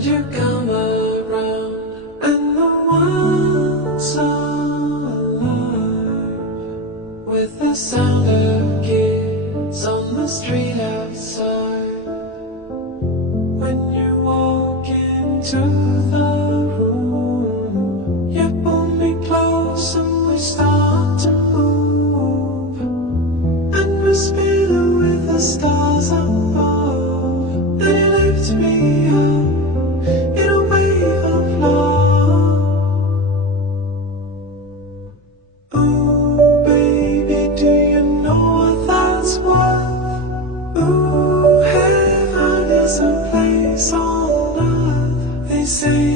and you come around, and the world's alive with the sound of kids on the street outside. When you walk into the room, you pull me close and we start to move, and we're spinning with the stars above. Then you lift me up in a wave of love. Ooh, baby, do you know what that's worth? Ooh, heaven is a place on earth. They say